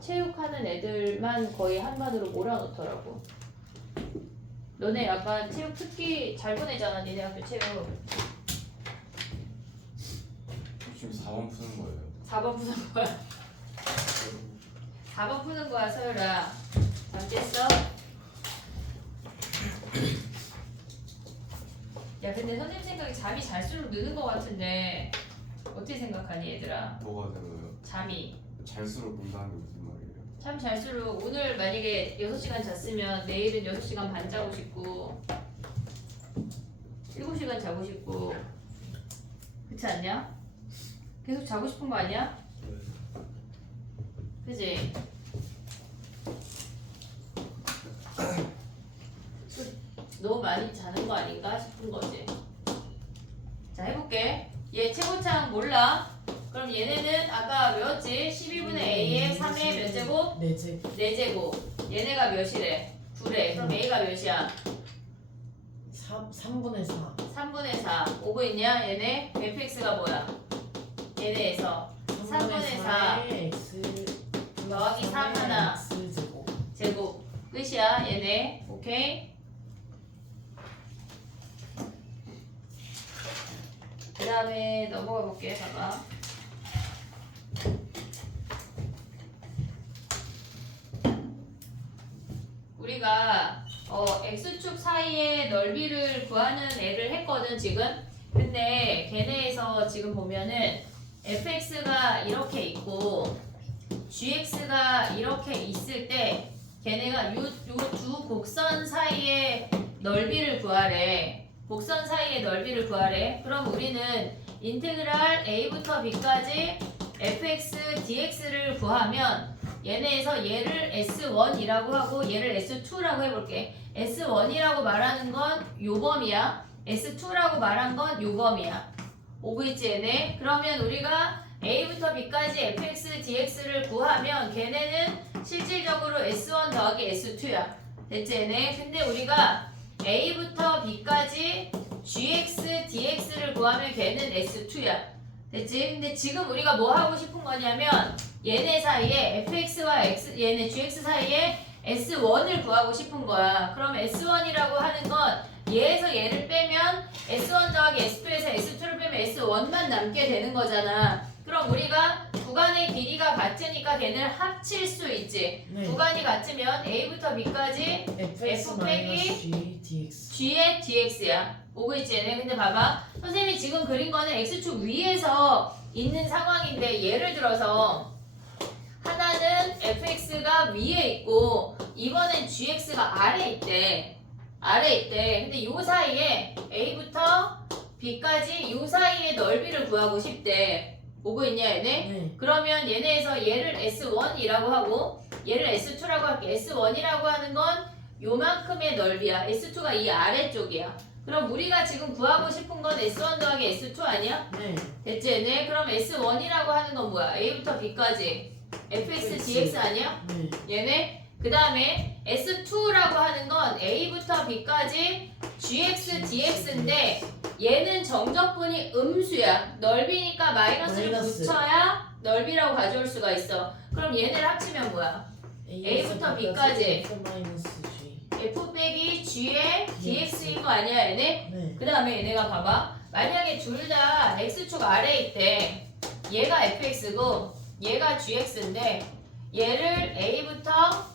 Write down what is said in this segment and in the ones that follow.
체육하는 애들만 거의 한반으로 몰아놓더라고. 너네 약간 체육 특기 잘 보내잖아, 니네 학교 체육. 지금 4번 푸는 거예요. 4번 푸는 거야. 4번 푸는 거야, 서율아. 잘됐어? 야, 근데 선생님 생각에 잠이 잘수록 느는 거 같은데 어떻게 생각하니, 얘들아? 뭐가 되고요? 잠이. 잘수록 논다는 게 무슨 말이에요? 참 잘수록 오늘 만약에 6시간 잤으면 내일은 6시간 반 자고 싶고 7시간 자고 싶고 그렇지 않냐? 계속 자고 싶은 거 아니야? 그지? 너무 많이 자는 거 아닌가 싶은 거지. 자, 해볼게. 얘 최고창 몰라. 그럼 얘네는 아까 외웠지? 12분의 a의 3의 몇 제곱? 4제곱. 4제곱. 얘네가 몇이래? 9래. 그럼 a가 몇이야? 3분의 4. 3분의 4. 오고 있냐? 얘네? fx가 뭐야? 얘네에서 3분의 4 x 더하기 3 하나. x제곱. 제곱. 끝이야. 얘네. 오케이? 그 다음에 넘어가 볼게. 봐봐. 우리가 x축 사이의 넓이를 구하는 애를 했거든 지금. 근데 걔네에서 지금 보면은 fx가 이렇게 있고 gx가 이렇게 있을 때 걔네가 요 두 곡선 사이의 넓이를 구하래. 곡선 사이의 넓이를 구하래. 그럼 우리는 인테그랄 a부터 b까지 fx dx를 구하면 얘네에서 얘를 S1이라고 하고 얘를 S2라고 해볼게. S1이라고 말하는 건 요 범위야. S2라고 말한 건 요 범위야. 오고 있지 얘네? 그러면 우리가 A부터 B까지 fx, dx를 구하면 걔네는 실질적으로 S1 더하기 S2야. 됐지 얘네? 근데 우리가 A부터 B까지 gx, dx를 구하면 걔는 S2야. 됐지? 근데 지금 우리가 뭐 하고 싶은 거냐면 얘네 사이에 fx와 x, 얘네 gx 사이에 s1을 구하고 싶은 거야. 그럼 s1이라고 하는 건 얘에서 얘를 빼면 s1 더하기 s2에서 s2를 빼면 s1만 남게 되는 거잖아. 그럼 우리가 구간의 길이가 같으니까 걔는 합칠 수 있지. 네. 구간이 같으면 a부터 b까지 f 빼기 g dx. g의 dx야. 오고 있지 얘네? 근데 봐봐. 선생님이 지금 그린 거는 x축 위에서 있는 상황인데 예를 들어서 하나는 fx가 위에 있고 이번엔 gx가 아래에 있대. 아래에 있대. 근데 요 사이에 a부터 b까지 요 사이의 넓이를 구하고 싶대. 오고 있냐 얘네? 네. 그러면 얘네에서 얘를 S1이라고 하고 얘를 S2라고 할게. S1이라고 하는 건 요만큼의 넓이야. S2가 이 아래쪽이야. 그럼 우리가 지금 구하고 싶은 건 S1 더하기 S2 아니야? 네. 됐지 얘네? 그럼 S1이라고 하는 건 뭐야? A부터 B까지 fx, dx 아니야? 네. 얘네? 그 다음에 S2라고 하는 건 A부터 B까지 gx, dx인데 얘는 정적분이 음수야. 넓이니까 마이너스를 마이너스. 붙여야 넓이라고 가져올 수가 있어. 그럼 얘네를 합치면 뭐야? A부터 B까지. f 마이너스 g. f 빼기 g의 dx인 거 아니야 얘네? 네. 그 다음에 얘네가 봐봐. 만약에 둘 다 x축 아래에 있대. 얘가 fx고 얘가 gx인데 얘를 a부터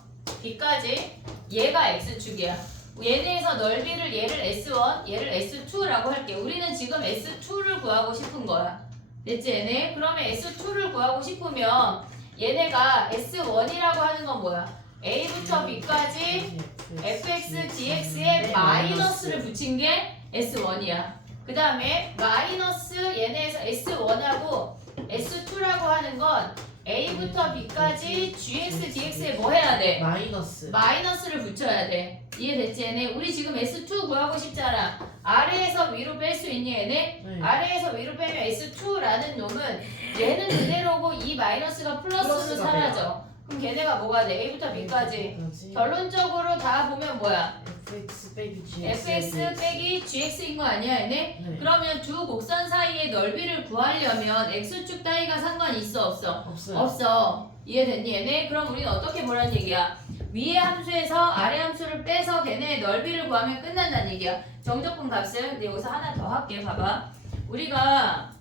b까지 얘가 x축이야. 얘네에서 넓이를 얘를 s1, 얘를 s2라고 할게. 우리는 지금 s2를 구하고 싶은 거야. 됐지 얘네? 그러면 s2를 구하고 싶으면 얘네가 s1이라고 하는 건 뭐야? a부터 b까지 fx, dx에 마이너스를 붙인 게 s1이야. 그 다음에 마이너스 얘네에서 s1하고 s2라고 하는 건 a부터 b까지 gx, dx에 뭐 해야 돼? 마이너스. 마이너스를 붙여야 돼. 이해됐지 얘네? 우리 지금 s2 구하고 싶잖아. 아래에서 위로 뺄 수 있니 얘네? 네. 아래에서 위로 빼면 s2라는 놈은 얘는 그대로고 이 마이너스가 플러스로 플러스가 사라져. 그럼 걔네가 뭐가 돼? a부터 b까지. 결론적으로 다 보면 뭐야? fx 빼기 gx. fx 빼기 gx인 거 아니야 얘네? 네. 그러면 두 곡선 사이의 넓이를 구하려면 x축 따위가 상관이 있어 없어? 없어요. 없어. 이해됐니 얘네? 그럼 우리는 어떻게 보라는 얘기야? 위의 함수에서 아래 함수를 빼서 걔네의 넓이를 구하면 끝난다는 얘기야. 정적분 값을 근데 여기서 하나 더 할게. 봐봐. 우리가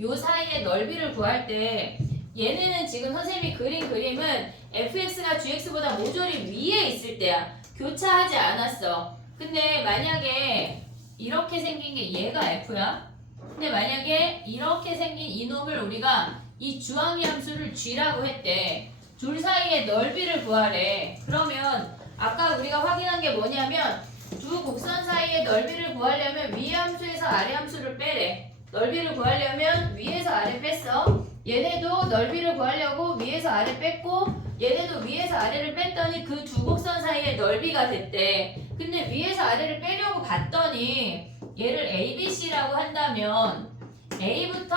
요 사이의 넓이를 구할 때 얘네는 지금 선생님이 그린 그림은 fx가 gx보다 모조리 위에 있을 때야. 교차하지 않았어. 근데 만약에 이렇게 생긴 게 얘가 f야. 근데 만약에 이렇게 생긴 이놈을 우리가 이 주항의 함수를 g라고 했대. 둘 사이의 넓이를 구하래. 그러면 아까 우리가 확인한 게 뭐냐면 두 곡선 사이의 넓이를 구하려면 위의 함수에서 아래 함수를 빼래. 넓이를 구하려면 위에서 아래 뺐어. 얘네도 넓이를 구하려고 위에서 아래 뺐고 얘네도 위에서 아래를 뺐더니 그 두 곡선 사이의 넓이가 됐대. 근데 위에서 아래를 빼려고 봤더니 얘를 ABC라고 한다면 A부터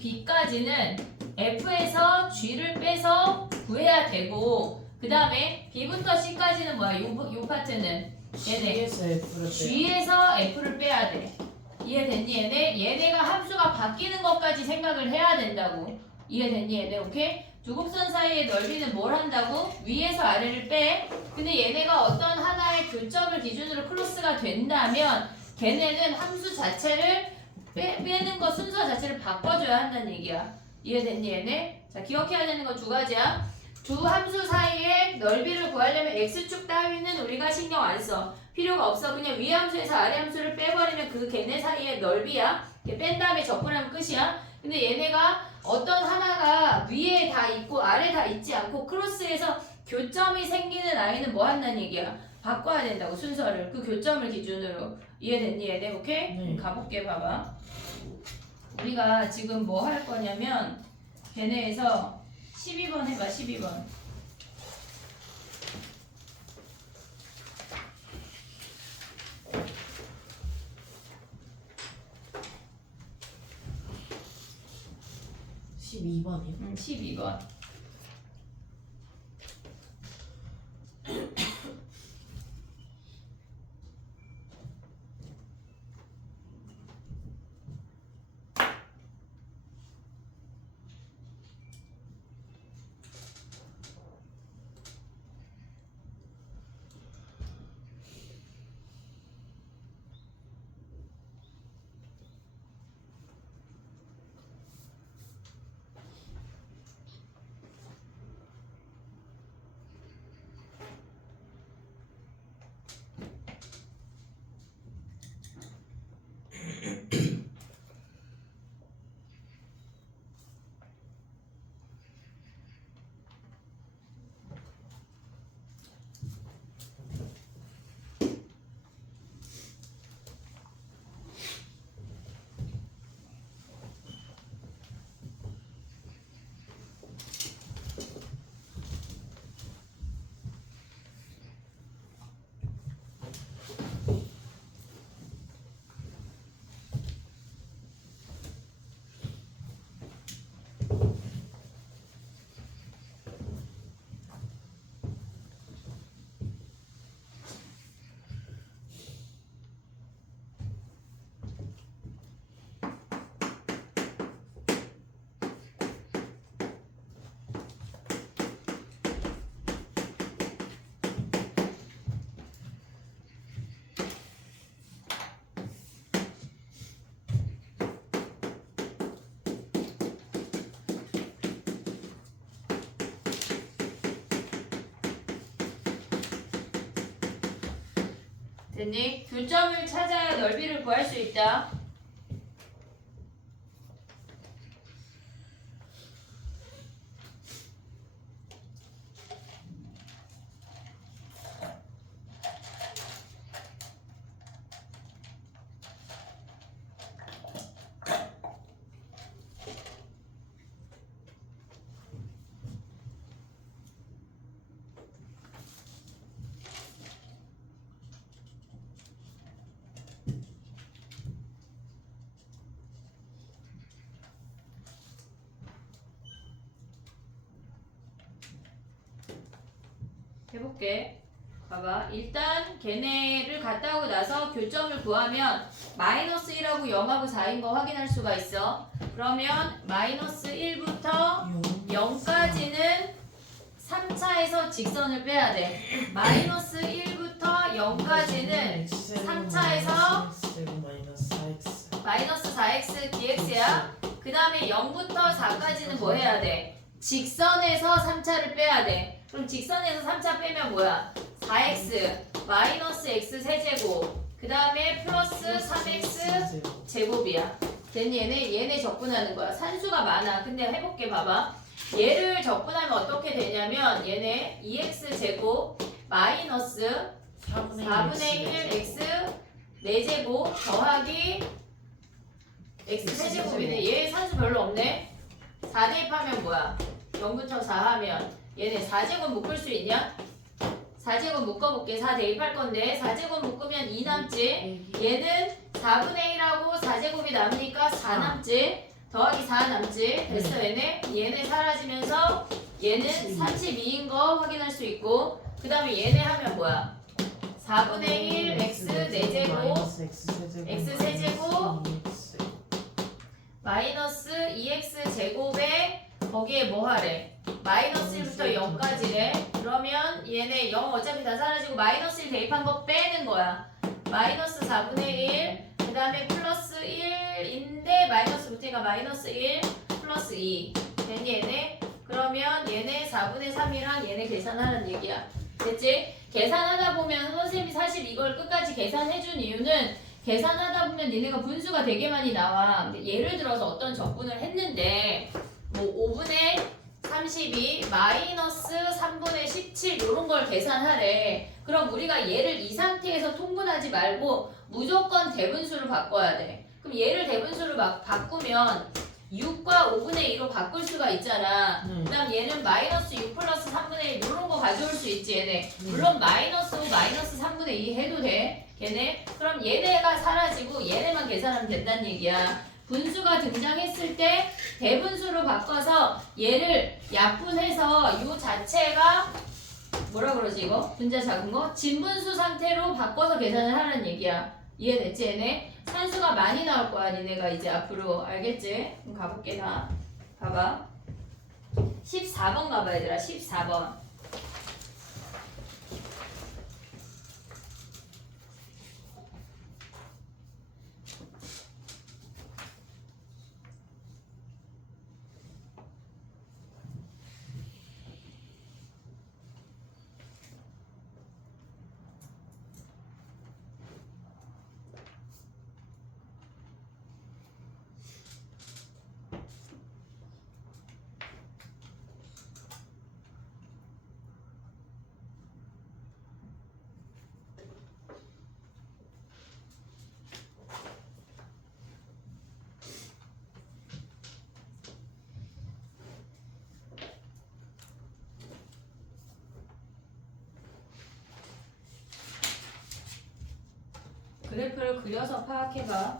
B까지는 F에서 G를 빼서 구해야 되고 그 다음에 B부터 C까지는 뭐야? 요 파트는 얘네 G에서 F를 빼. G에서 F를 빼야 돼. 이해됐니 얘네? 얘네가 함수가 바뀌는 것까지 생각을 해야 된다고. 이해됐니 얘네? 오케이? 두 곡선 사이의 넓이는 뭘 한다고? 위에서 아래를 빼. 근데 얘네가 어떤 하나의 교점을 기준으로 크로스가 된다면 걔네는 함수 자체를 빼는 거 순서 자체를 바꿔줘야 한다는 얘기야. 이해됐니 얘네? 자 기억해야 되는 거 두 가지야. 두 함수 사이의 넓이를 구하려면 x축 따위는 우리가 신경 안 써. 필요가 없어. 그냥 위 함수에서 아래 함수를 빼버리면 그 걔네 사이의 넓이야. 뺀 다음에 적분하면 끝이야. 근데 얘네가 어떤 하나가 위에 다 있고 아래 다 있지 않고 크로스해서 교점이 생기는 아이는 뭐 한다는 얘기야. 바꿔야 된다고 순서를. 그 교점을 기준으로. 이해됐니 얘네? 오케이? 네. 가볼게 봐봐. 우리가 지금 뭐 할 거냐면 걔네에서 12번 해봐 12번. 십 12번이요? 12번. 됐니? 교점을 찾아야 넓이를 구할 수 있다. 해볼게. 봐봐. 일단 걔네를 갔다 오고 나서 교점을 구하면 마이너스 1하고 0하고 4인 거 확인할 수가 있어. 그러면 마이너스 1부터 0까지는 3차에서 직선을 빼야 돼. 마이너스 1부터 0까지는 3차에서 마이너스 4x dx야. 그 다음에 0부터 4까지는 뭐 해야 돼? 직선에서 3차를 빼야 돼. 그럼 직선에서 3차 빼면 뭐야? 4x 마이너스 x 세제곱 그 다음에 플러스 3x 제곱이야. 됐니? 얘네 적분하는 거야. 산수가 많아. 근데 해볼게. 봐봐. 얘를 적분하면 어떻게 되냐면 얘네 2x 제곱 마이너스 4분의 1 x 4제곱 더하기 x 세제곱이네. 얘 산수 별로 없네. 4 대입하면 뭐야? 0부터 4 하면 얘네 4제곱 묶을 수 있냐? 4제곱 묶어볼게. 4 대입할 건데 4제곱 묶으면 2 남지. 얘는 4분의 1하고 4제곱이 남으니까 4 남지. 더하기 4 남지. 됐어. 얘네 사라지면서 얘는 32인 거 확인할 수 있고 그 다음에 얘네 하면 뭐야? 4분의 1 x 4제곱 x 세제곱 마이너스 2x 제곱에 거기에 뭐 하래? 마이너스 1부터 0까지래. 그러면 얘네 0 어차피 다 사라지고 마이너스 1 대입한 거 빼는 거야. 마이너스 4분의 1, 그 다음에 플러스 1인데 마이너스 붙으니까 마이너스 1 플러스 2. 됐니 얘네? 그러면 얘네 4분의 3이랑 얘네 계산하는 얘기야. 됐지? 계산하다 보면 선생님이 사실 이걸 끝까지 계산해준 이유는 계산하다 보면 니네가 분수가 되게 많이 나와. 근데 예를 들어서 어떤 적분을 했는데 뭐 5분의 32 마이너스 3분의 17 이런 걸 계산하래. 그럼 우리가 얘를 이 상태에서 통분하지 말고 무조건 대분수로 바꿔야 돼. 그럼 얘를 대분수로 막 바꾸면 6과 5분의 2로 바꿀 수가 있잖아. 그 다음 얘는 마이너스 6 플러스 3분의 1 이런 거 가져올 수 있지 얘네. 물론 마이너스 5 마이너스 3분의 2 해도 돼 걔네. 그럼 얘네가 사라지고 얘네만 계산하면 된다는 얘기야. 분수가 등장했을 때 대분수로 바꿔서 얘를 약분해서 요 자체가 뭐라 그러지 이거? 분자 작은 거? 진분수 상태로 바꿔서 계산을 하라는 얘기야. 이해됐지 얘네? 산수가 많이 나올 거야 니네가 이제 앞으로. 알겠지? 그럼 가볼게 다. 봐봐. 14번 가봐 얘들아. 14번. 그래프를 그려서 파악해봐.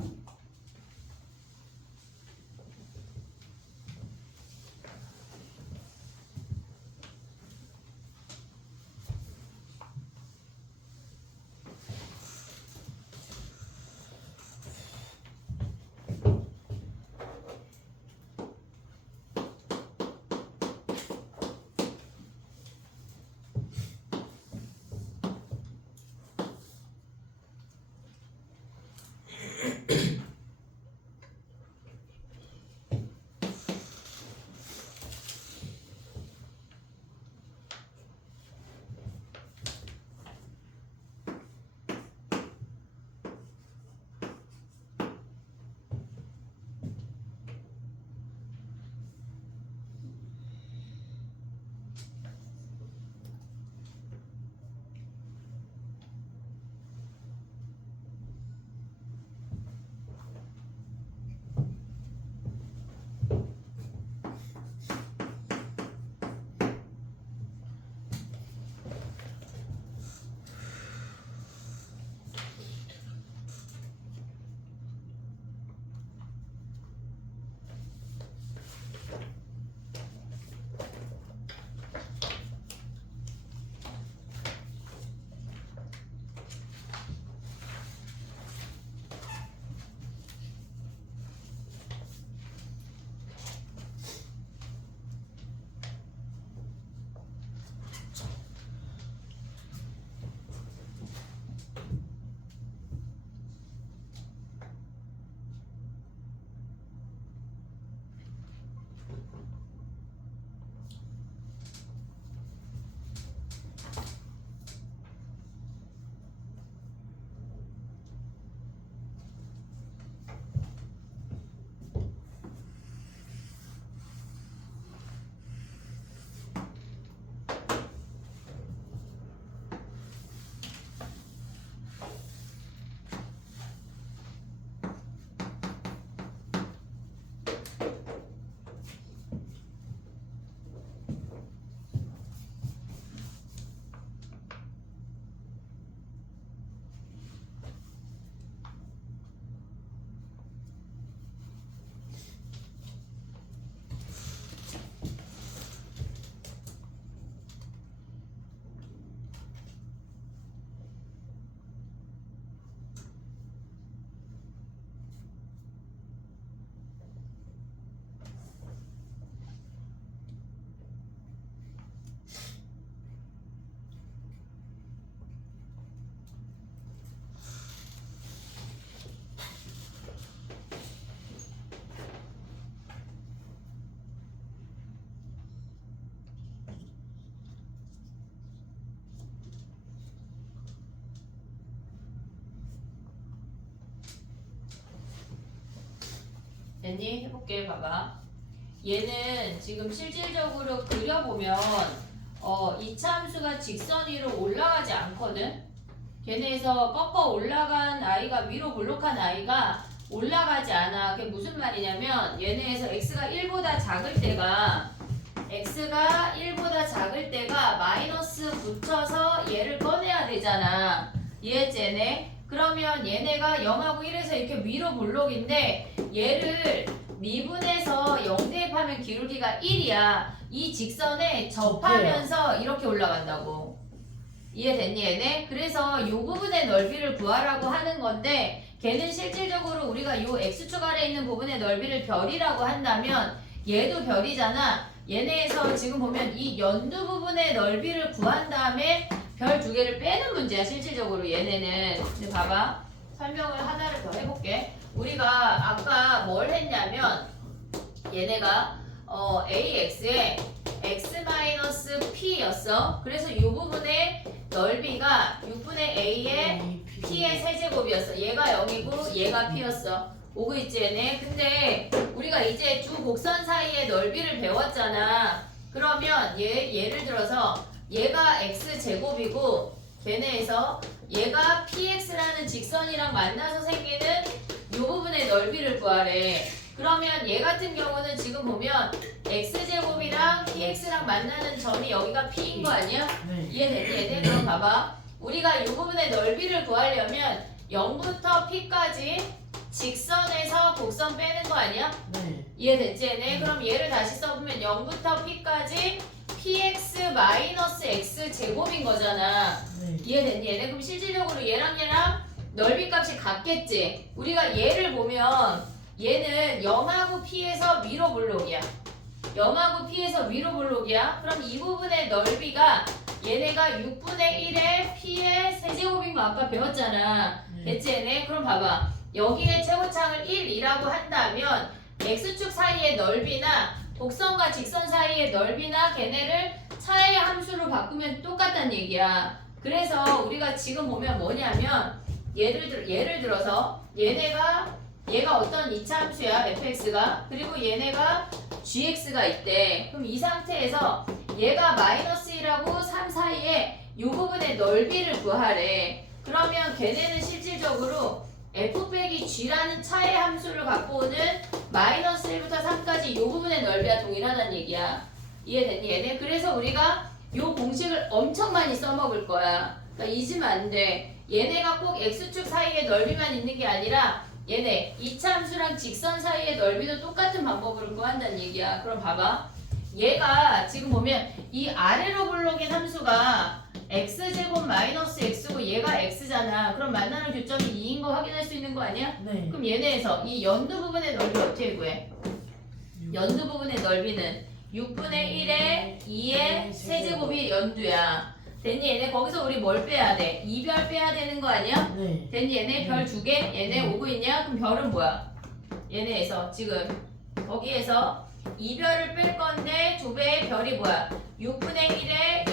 됐니? 해볼게. 봐봐. 얘는 지금 실질적으로 그려보면 이차함수가 직선 위로 올라가지 않거든. 걔네에서 꺾어 올라간 아이가 위로 볼록한 아이가 올라가지 않아. 그게 무슨 말이냐면 얘네에서 x가 1보다 작을 때가 마이너스 붙여서 얘를 꺼내야 되잖아. 이해했지 얘네? 그러면 얘네가 0하고 1에서 이렇게 위로 볼록인데 얘를 미분해서 0 대입하면 기울기가 1이야. 이 직선에 접하면서 이렇게 올라간다고. 이해됐니 얘네? 그래서 이 부분의 넓이를 구하라고 하는 건데 걔는 실질적으로 우리가 이 x축 아래에 있는 부분의 넓이를 별이라고 한다면 얘도 별이잖아. 얘네에서 지금 보면 이 연두 부분의 넓이를 구한 다음에 별 두 개를 빼는 문제야 실질적으로 얘네는. 근데 봐봐. 설명을 하나를 더 해볼게. 우리가 아까 뭘 했냐면 얘네가 AX에 x-p였어. 그래서 이 부분의 넓이가 6분의 a의 p의 세제곱이었어. 얘가 0이고 얘가 p였어. 오고 있지 얘네? 근데 우리가 이제 두 곡선 사이의 넓이를 배웠잖아. 그러면 예를 들어서 얘가 x제곱이고 걔네에서 얘가 px라는 직선이랑 만나서 생기는 이 부분의 넓이를 구하래. 그러면 얘 같은 경우는 지금 보면 x제곱이랑 px랑 만나는 점이 여기가 p인 거 아니야? 네. 이해됐니 얘들? 그럼 봐봐. 우리가 이 부분의 넓이를 구하려면 0부터 p까지 직선에서 곡선 빼는 거 아니야? 네. 이해됐지 얘네? 그럼 얘를 다시 써보면 0부터 p까지 px 마이너스 x 제곱인 거잖아. 네. 이해됐니 얘네? 그럼 실질적으로 얘랑 넓이 값이 같겠지? 우리가 얘를 보면 얘는 0하고 p에서 위로 볼록이야. 0하고 p에서 위로 볼록이야. 그럼 이 부분의 넓이가 얘네가 6분의 1의 p의 세제곱인 거 아까 배웠잖아. 됐지 얘네? 그럼 봐봐. 여기에 최고창을 1이라고 한다면 x축 사이의 넓이나 곡선과 직선 사이의 넓이나 걔네를 차의 함수로 바꾸면 똑같다는 얘기야. 그래서 우리가 지금 보면 뭐냐면 예를 들어서 얘가 어떤 이차 함수야 fx가. 그리고 얘네가 gx가 있대. 그럼 이 상태에서 얘가 마이너스 1하고 3 사이에 이 부분의 넓이를 구하래. 그러면 걔네는 실질적으로 f-g라는 차의 함수를 갖고 오는 마이너스 1부터 3까지 이 부분의 넓이와 동일하다는 얘기야. 이해됐니 얘네? 그래서 우리가 이 공식을 엄청 많이 써먹을 거야. 그러니까 잊으면 안 돼. 얘네가 꼭 x축 사이의 넓이만 있는 게 아니라 얘네 이차 함수랑 직선 사이의 넓이도 똑같은 방법으로 구한다는 얘기야. 그럼 봐봐. 얘가 지금 보면 이 아래로 볼록인 함수가 x제곱 마이너스 x고 얘가 x잖아. 그럼 만나는 교점이 2인 거 확인할 수 있는 거 아니야? 네. 그럼 얘네에서 이 연두 부분의 넓이 어떻게 구해? 연두 부분의 넓이는 6분의 1의 2의 세제곱이 연두야. 됐니 얘네? 거기서 우리 뭘 빼야 돼? 2별 빼야 되는 거 아니야? 네. 됐니 얘네? 별 2개? 얘네 오고 있냐? 그럼 별은 뭐야? 얘네에서 지금 거기에서 2별을 뺄 건데 2배의 별이 뭐야? 6분의 1의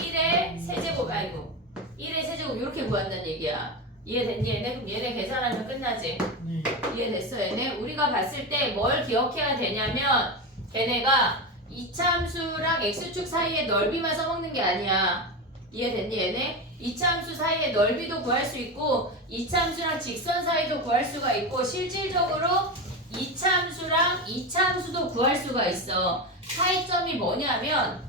세제곱. 아이고 1의 세제곱 이렇게 구한다는 얘기야. 이해됐니 얘네? 그럼 얘네 계산하면 끝나지? 네. 이해됐어 얘네? 우리가 봤을 때 뭘 기억해야 되냐면 걔네가 이차함수랑 x축 사이의 넓이만 써먹는 게 아니야. 이해됐니 얘네? 이차함수 사이의 넓이도 구할 수 있고 이차함수랑 직선 사이도 구할 수가 있고 실질적으로 이차함수랑 이차함수도 구할 수가 있어. 차이점이 뭐냐면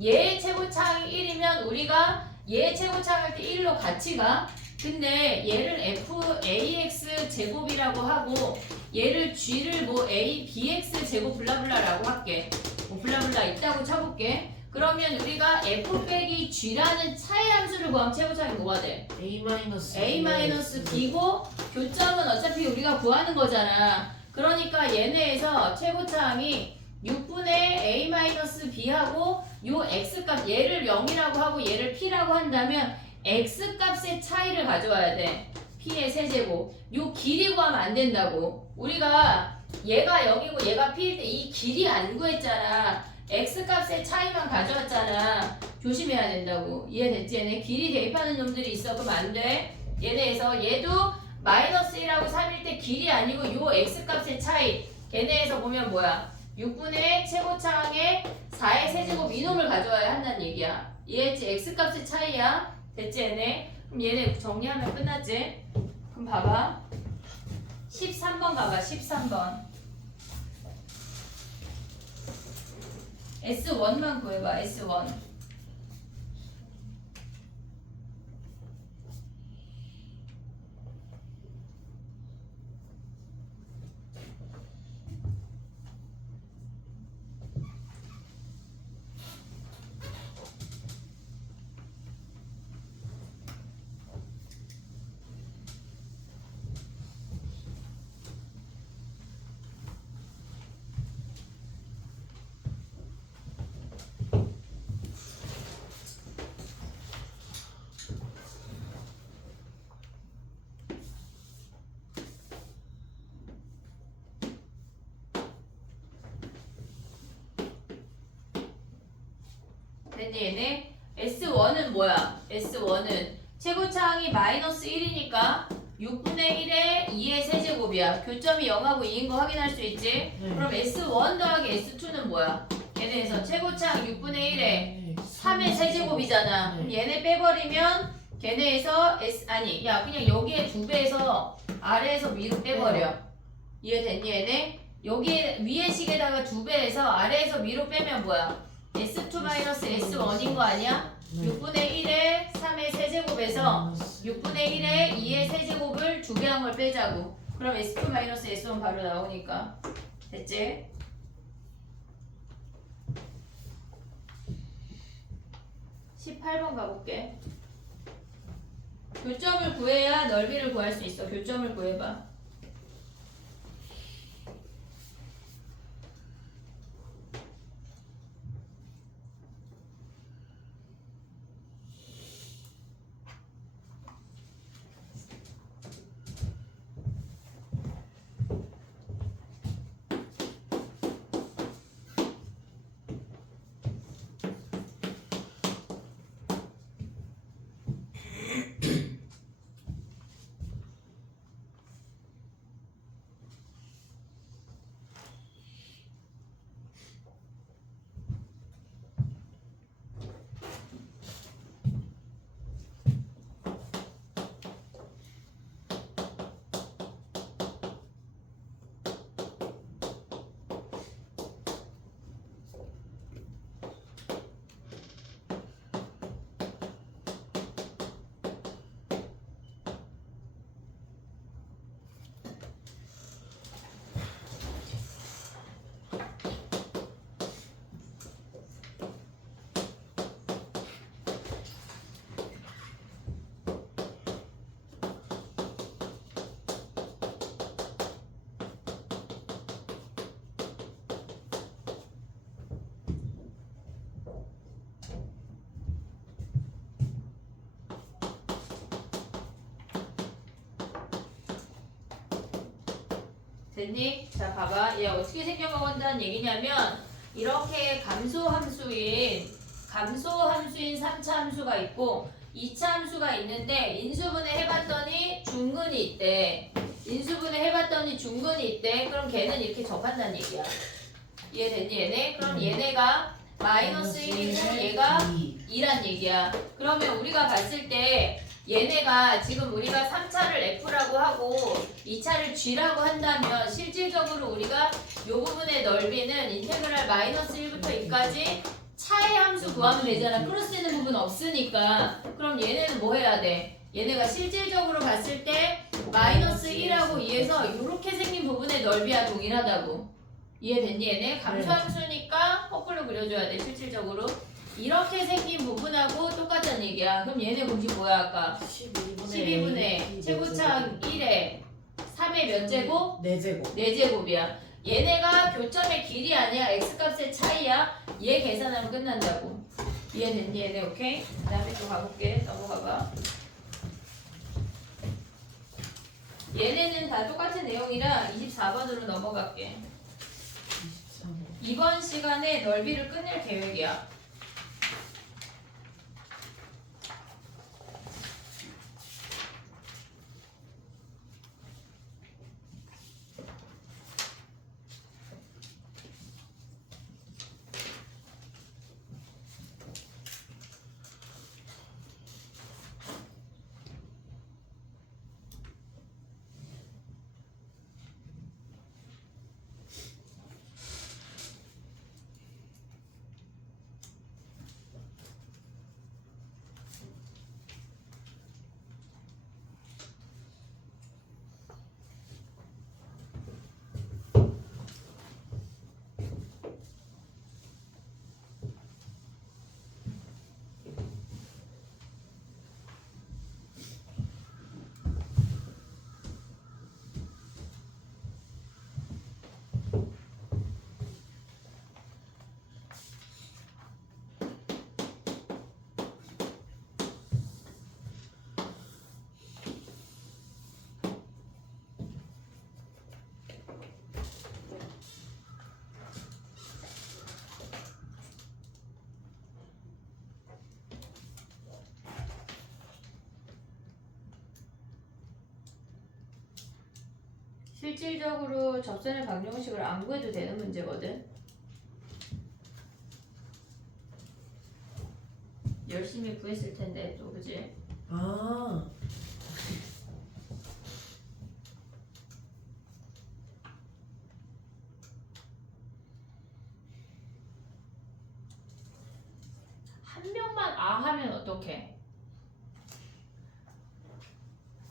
얘의 최고차항이 1이면 우리가 얘의 최고차항일 때 1로 같이 가. 근데 얘를 f-ax 제곱이라고 하고 얘를 g를 뭐 a bx 제곱 블라블라라고 할게. 뭐 블라블라 있다고 쳐볼게. 그러면 우리가 f-g라는 차의 함수를 구하면 최고차항이 뭐가 돼? a-b고 교점은 어차피 우리가 구하는 거잖아. 그러니까 얘네에서 최고차항이 6분의 a-b하고 요 x값 얘를 0이라고 하고 얘를 p라고 한다면 x값의 차이를 가져와야 돼. p의 세제곱. 요 길이 구하면 안 된다고. 우리가 얘가 0이고 얘가 p일 때 이 길이 안 구했잖아. x값의 차이만 가져왔잖아. 조심해야 된다고. 이해됐지? 얘네 길이 대입하는 놈들이 있어. 그럼 안 돼. 얘네에서 얘도 마이너스 1하고 3일 때 길이 아니고 요 x값의 차이. 걔네에서 보면 뭐야? 6분의 최고차항의 4의 세제곱 이놈을 가져와야 한다는 얘기야. 이해했지? x값의 차이야. 됐지 얘네? 그럼 얘네 정리하면 끝났지? 그럼 봐봐. 13번 가봐. 13번. S1만 구해봐. S1. 됐니 얘네? S1은 뭐야? S1은 최고차항이 마이너스 1이니까 6분의 1에 2의 세제곱이야. 교점이 0하고 2인 거 확인할 수 있지? 그럼 S1 더하기 S2는 뭐야? 얘네에서 최고차항 6분의 1에 3의 세제곱이잖아. 그럼 얘네 빼버리면 걔네에서 아니 야 그냥 여기에 2배에서 아래에서 위로 빼버려. 이해됐니 얘네? 여기 위에 식에다가 2배에서 아래에서 위로 빼면 뭐야? S2-S1인 거 아니야? 6분의 1에 3의 세제곱에서 6분의 1에 2의 세제곱을 2배 한 걸 빼자고. 그럼 S2-S1 바로 나오니까. 됐지? (18번) 가볼게. 교점을 구해야 넓이를 구할 수 있어. 교점을 구해봐. 됐니? 자 봐봐. 얘 어떻게 생겨먹는다는 얘기냐면 이렇게 감소함수인 3차 함수가 있고 2차 함수가 있는데 인수분해 해봤더니 중근이 있대. 인수분해 해봤더니 중근이 있대. 그럼 걔는 이렇게 접한다는 얘기야. 이해됐니 얘네? 그럼 얘네가 마이너스 1이고 얘가 2란 얘기야. 그러면 우리가 봤을 때 얘네가 지금 우리가 3차를 F라고 하고 2차를 G라고 한다면 실질적으로 우리가 요 부분의 넓이는 인테그랄 마이너스 1부터 2까지 차의 함수 구하면 되잖아. 플러스되는 부분 없으니까. 그럼 얘네는 뭐 해야 돼? 얘네가 실질적으로 봤을 때 마이너스 1하고 2에서 이렇게 생긴 부분의 넓이와 동일하다고. 이해됐니 얘네? 감소함수니까 거꾸로 그려줘야 돼 실질적으로. 이렇게 생긴 부분하고 똑같다는 얘기야. 그럼 얘네 공식 뭐야 아까? 12분의 최고차항 1에 3의 몇 제곱? 4제곱. 4제곱이야. 얘네가 교점의 길이 아니야. x값의 차이야. 얘 계산하면 끝난다고. 이해됐니 얘네? 오케이? 그 다음에 또 가볼게. 넘어가봐. 얘네는 다 똑같은 내용이라 24번으로 넘어갈게. 2번 시간에 넓이를 끝낼 계획이야. 실질적으로 접선의 방정식을 안 구해도 되는 문제거든. 열심히 구했을 텐데 또 그지? 아. 한 명만 아 하면 어떡해?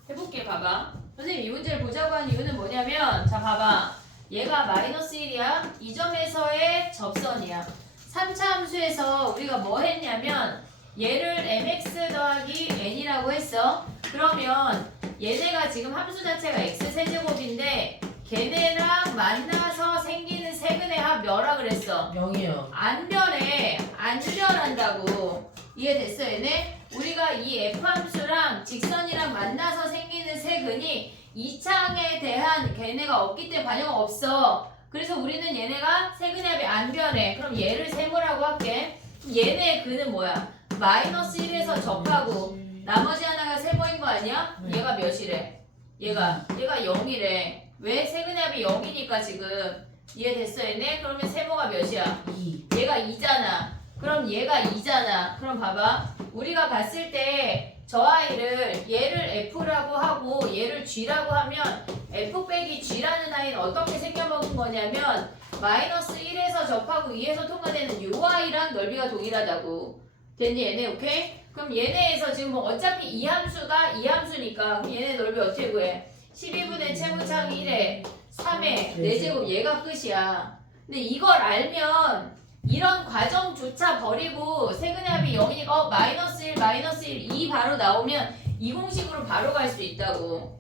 해볼게. 봐봐. 선생님 이 문제를 보자고 한 이유는 뭐냐면, 자 봐봐, 얘가 마이너스 1이야. 이 점에서의 접선이야. 3차 함수에서 우리가 뭐 했냐면 얘를 mx 더하기 n이라고 했어. 그러면 얘네가 지금 함수 자체가 x 세제곱인데 걔네랑 만나서 생기는 세근의 합 몇라 그랬어? 0이요. 안 변해. 안 변한다고. 이해됐어 얘네? 우리가 이 f함수랑 직선이랑 만나서 생기는 세근이 이창에 대한 걔네가 없기 때문에 관여가 없어. 그래서 우리는 얘네가 세근의 합이 안 변해. 그럼 얘를 세모라고 할게. 얘네 근은 뭐야? 마이너스 1에서 접하고 나머지 하나가 세모인 거 아니야? 네. 얘가 몇이래? 얘가 0이래. 왜? 세근의 합이 0이니까 지금. 이해됐어 얘네? 그러면 세모가 몇이야? 2. 얘가 2잖아. 그럼 얘가 2잖아. 그럼 봐봐. 우리가 봤을 때 저 아이를 얘를 F라고 하고 얘를 G라고 하면 F 빼기 G라는 아이는 어떻게 생겨먹은 거냐면 마이너스 1에서 접하고 2에서 통과되는 요 아이랑 넓이가 동일하다고. 됐니 얘네? 오케이? 그럼 얘네에서 지금 뭐 어차피 이 함수가 이 함수니까 그럼 얘네 넓이 어떻게 구해? 12분의 채무창 1에 3에 4제곱 얘가 끝이야. 근데 이걸 알면 이런 과정조차 버리고 세근의 합이 0이니까 마이너스 1, 마이너스 1, 2 바로 나오면 이 공식으로 바로 갈 수 있다고.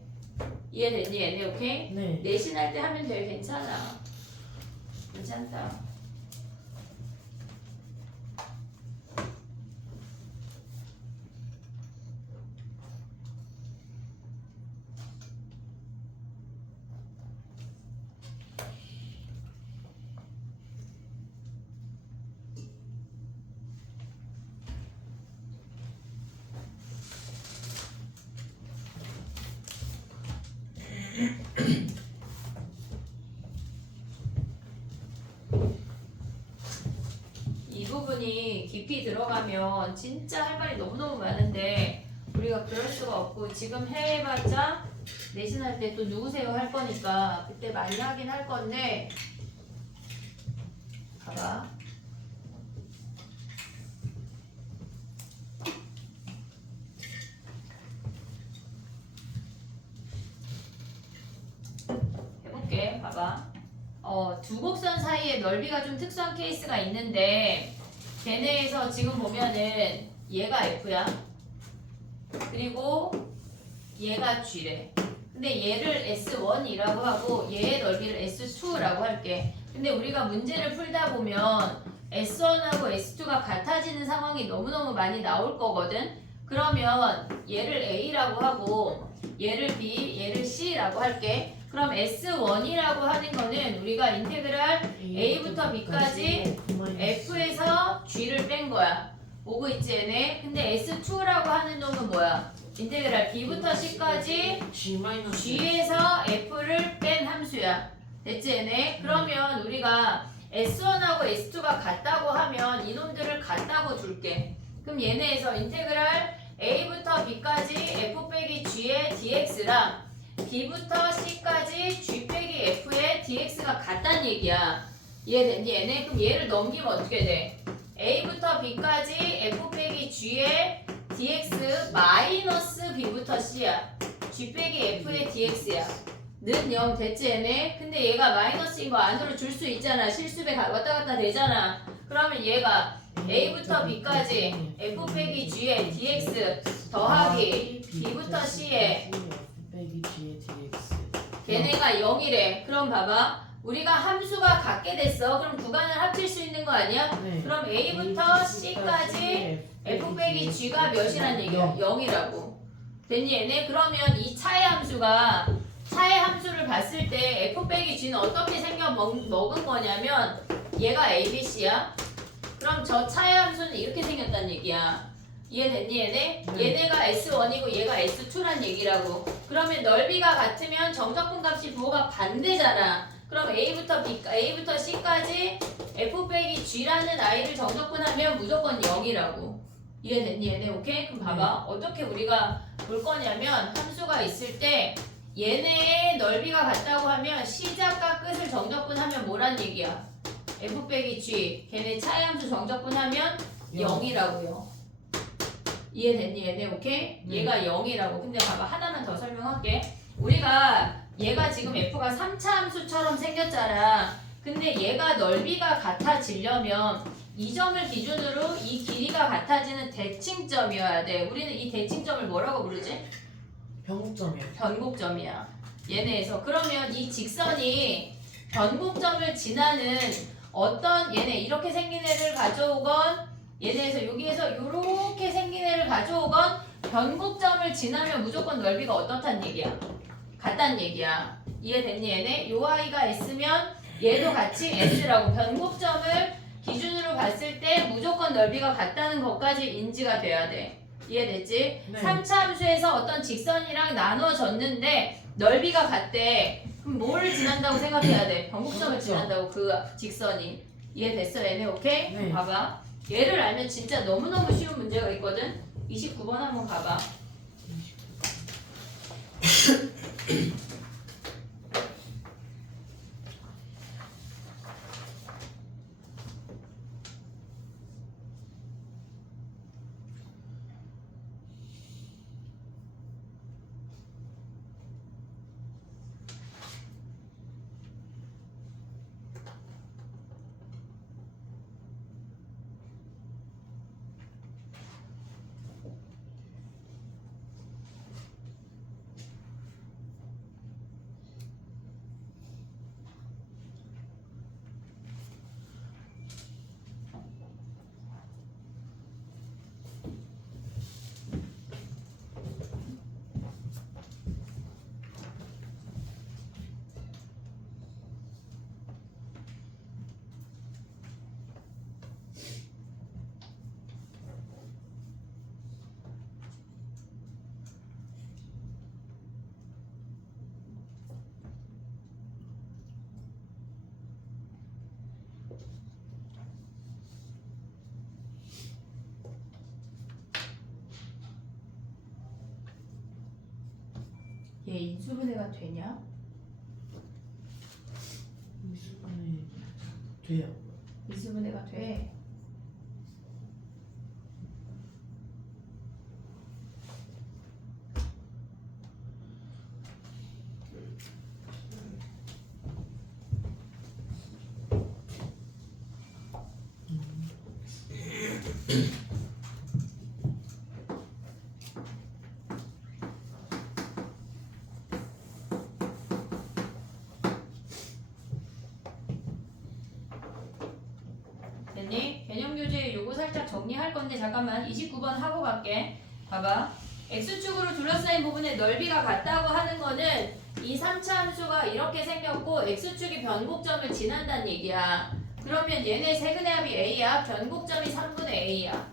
이해됐니 얘네? 오케이? 네. 내신할 때 하면 되게 괜찮아. 괜찮다. 이 부분이 깊이 들어가면 진짜 할 말이 너무너무 많은데 우리가 그럴 수가 없고 지금 해봤자 내신할 때 또 누구세요 할 거니까 그때 많이 하긴 할 건데 봐봐. 해볼게. 봐봐. 두 곡선 사이의 넓이가 좀 특수한 케이스가 있는데 걔네에서 지금 보면은 얘가 F야. 그리고 얘가 G래. 근데 얘를 S1이라고 하고 얘의 넓이를 S2라고 할게. 근데 우리가 문제를 풀다 보면 S1하고 S2가 같아지는 상황이 너무너무 많이 나올 거거든. 그러면 얘를 A라고 하고 얘를 B, 얘를 C라고 할게. 그럼 S1이라고 하는 거는 우리가 인테그랄 A부터 B까지 F에서 G를 뺀 거야. 오고 있지 얘네? 근데 S2라고 하는 놈은 뭐야? 인테그랄 B부터 C까지 G에서 F를 뺀 함수야. 됐지 얘네? 그러면 우리가 S1하고 S2가 같다고 하면 이놈들을 같다고 둘게. 그럼 얘네에서 인테그랄 A부터 B까지 F 빼기 G의 dx랑 B부터 C까지 G 빼기 F의 dx가 같다는 얘기야. 이해됐니 얘네? 그럼 얘를 넘기면 어떻게 돼? A부터 B까지 F 빼기 G의 dx 마이너스 B부터 C야. G 빼기 F의 dx야. 는 0 됐지 얘네? 근데 얘가 마이너스인 거 안으로 줄 수 있잖아. 실수배 왔다 갔다 되잖아. 그러면 얘가 A부터 B까지 F 빼기 G의 dx 더하기 B부터 C의 걔네가 0이래. 그럼 봐봐. 우리가 함수가 같게 됐어. 그럼 구간을 합칠 수 있는 거 아니야? 네. 그럼 A부터 C까지 F 빼기 G가 몇이란 얘기야? 0이라고. 됐니 얘네? 그러면 이 차의 함수를 봤을 때 F 빼기 G는 어떻게 생겨 먹은 거냐면 얘가 ABC야. 그럼 저 차의 함수는 이렇게 생겼다는 얘기야. 이해됐니 얘네? 네. 얘네가 S1이고 얘가 S2란 얘기라고. 그러면 넓이가 같으면 정적분 값이 부호가 반대잖아. 그럼 A부터 C까지 F 빼기 G라는 I를 정적분하면 무조건 0이라고. 이해됐니 얘네? 오케이? 그럼 봐봐. 어떻게 우리가 볼 거냐면 함수가 있을 때 얘네의 넓이가 같다고 하면 시작과 끝을 정적분하면 뭐란 얘기야? F 빼기 G 걔네 차이함수 정적분하면 0이라고요. 이해됐니 얘네? 오케이? 네. 얘가 0이라고. 근데 봐봐 하나만 더 설명할게. 우리가 얘가 지금 F가 3차 함수처럼 생겼잖아. 근데 얘가 넓이가 같아지려면 이 점을 기준으로 이 길이가 같아지는 대칭점이어야 돼. 우리는 이 대칭점을 뭐라고 부르지? 변곡점이요. 변곡점이야. 얘네에서. 그러면 이 직선이 변곡점을 지나는 어떤 얘네 이렇게 생긴 애를 가져오건 얘네에서 여기에서 이렇게 생긴 애를 가져오건 변곡점을 지나면 무조건 넓이가 어떻단 얘기야? 같단 얘기야. 이해됐니 얘네? 요 아이가 S면 얘도 같이 S라고. 변곡점을 기준으로 봤을 때 무조건 넓이가 같다는 것까지 인지가 돼야 돼. 이해됐지? 네. 3차 함수에서 어떤 직선이랑 나눠졌는데 넓이가 같대. 그럼 뭐를 지난다고 생각해야 돼? 변곡점을 그렇죠. 지난다고 그 직선이. 이해됐어 얘네? 오케이? 네. 봐봐. 얘를 알면 진짜 너무너무 쉬운 문제가 있거든. 29번 한번 봐봐. 얘 인수분해가 되냐? 인수분해 돼요. 인수분해가 돼. 됐니? 개념교재 요거 살짝 정리할 건데 잠깐만 29번 하고 갈게. 봐봐. X축으로 둘러싸인 부분의 넓이가 같다고 하는 거는 이 3차 함수가 이렇게 생겼고 X축이 변곡점을 지난다는 얘기야. 그러면 얘네 세근의 합이 A야. 변곡점이 3분의 A야.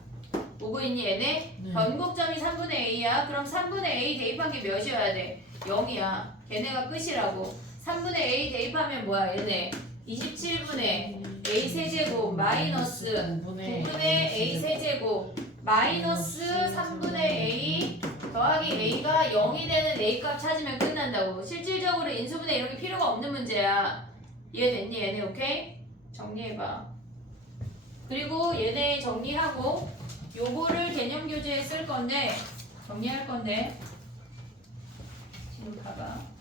오고 있니 얘네? 네. 변곡점이 3분의 A야. 그럼 3분의 A 대입한 게 몇이어야 돼? 0이야. 걔네가 끝이라고. 3분의 A 대입하면 뭐야 얘네? 27분의 A 세제곱 마이너스 9분의 A 세제곱 마이너스 3분의 A 더하기 A가 0이 되는 A 값 찾으면 끝난다고. 실질적으로 인수분해 이렇게 필요가 없는 문제야. 이해됐니 얘네? 오케이? 정리해봐. 그리고 얘네 정리하고 요거를 개념교재에 쓸 건데 정리할 건데 지금 봐봐.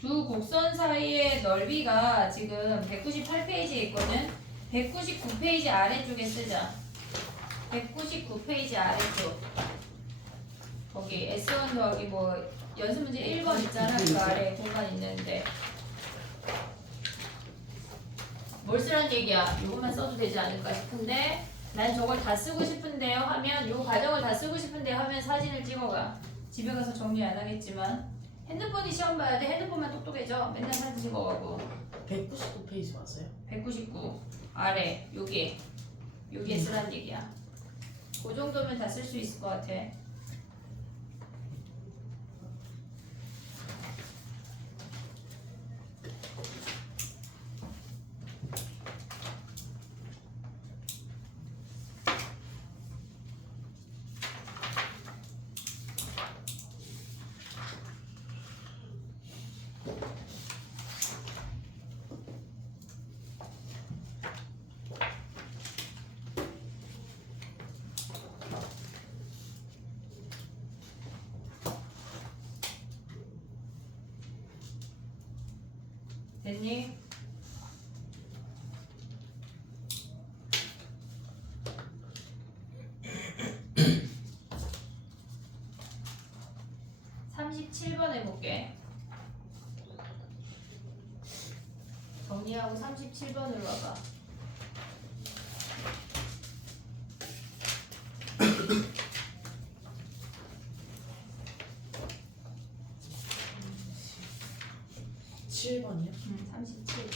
두 곡선 사이의 넓이가 지금 198페이지에 있거든. 199페이지 아래쪽에 쓰자. 199페이지 아래쪽. 거기 S1 더하기 뭐 연습 문제 1번 있잖아. 그 아래 공간 있는데. 뭘 쓰란 얘기야? 요것만 써도 되지 않을까 싶은데 난 저걸 다 쓰고 싶은데요 하면 요 과정을 다 쓰고 싶은데요 하면 사진을 찍어가. 집에 가서 정리 안 하겠지만 핸드폰이 시험 봐야 돼. 핸드폰만 똑똑해져. 맨날 사진 찍어가고. 199페이지 맞아요? 199 아래 여기에 쓰란 얘기야. 그 정도면 다 쓸 수 있을 것 같아. 됐니? (37번) 해볼게. 정리하고 37번으로 와봐. 칠 7번이요? 37.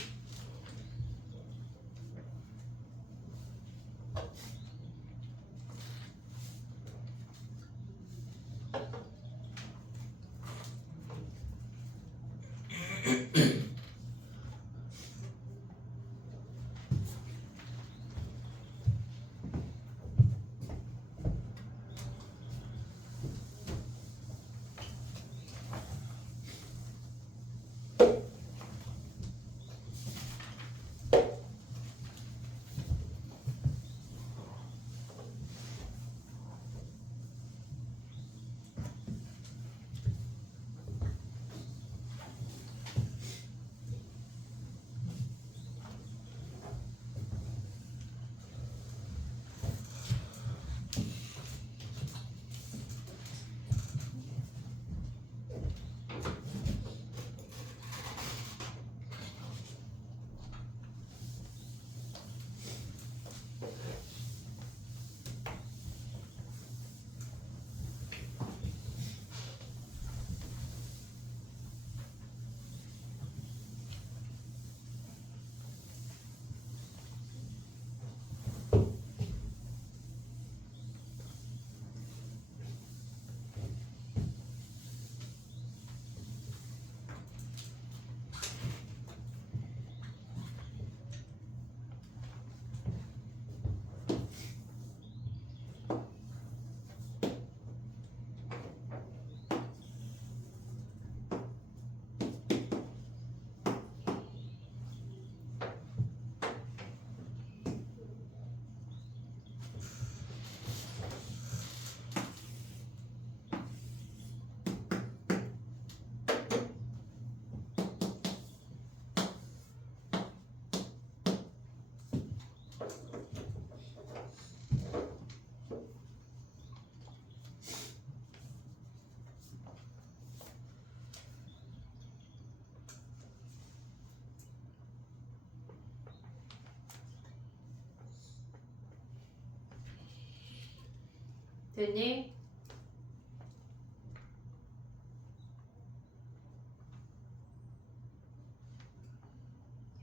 됐니?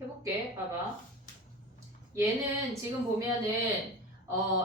해볼게. 봐봐. 얘는 지금 보면은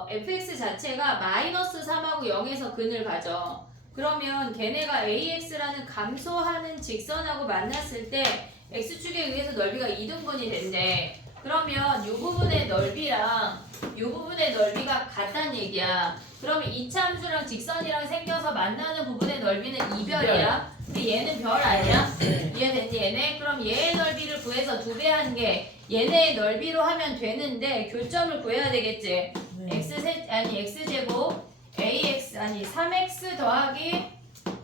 fx 자체가 마이너스 3하고 0에서 근을 가져. 그러면 걔네가 ax라는 감소하는 직선하고 만났을 때 x축에 의해서 넓이가 2등분이 된대. 그러면 이 부분의 넓이랑 이 부분의 넓이가 같다는 얘기야. 그러면 이차 함수랑 직선이랑 생겨서 만나는 부분의 넓이는 이별이야. 근데 얘는 별 아니야? 이해됐니 얘네? 그럼 얘의 넓이를 구해서 2배 한 게 얘네의 넓이로 하면 되는데 교점을 구해야 되겠지. 네. x제곱 ax 3x 더하기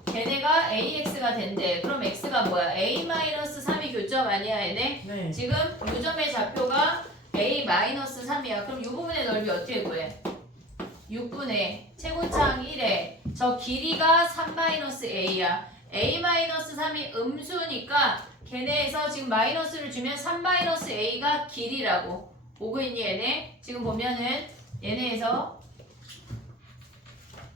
걔네가 ax가 된대. 그럼 x가 뭐야? a-3이 교점 아니야 얘네? 네. 지금 요점의 좌표가 a-3이야. 그럼 이 부분의 넓이 어떻게 구해? 6분의 최고창 1에 저 길이가 3-a야. a-3이 음수니까 걔네에서 지금 마이너스를 주면 3-a가 길이라고 보고 있니 얘네? 지금 보면은 얘네에서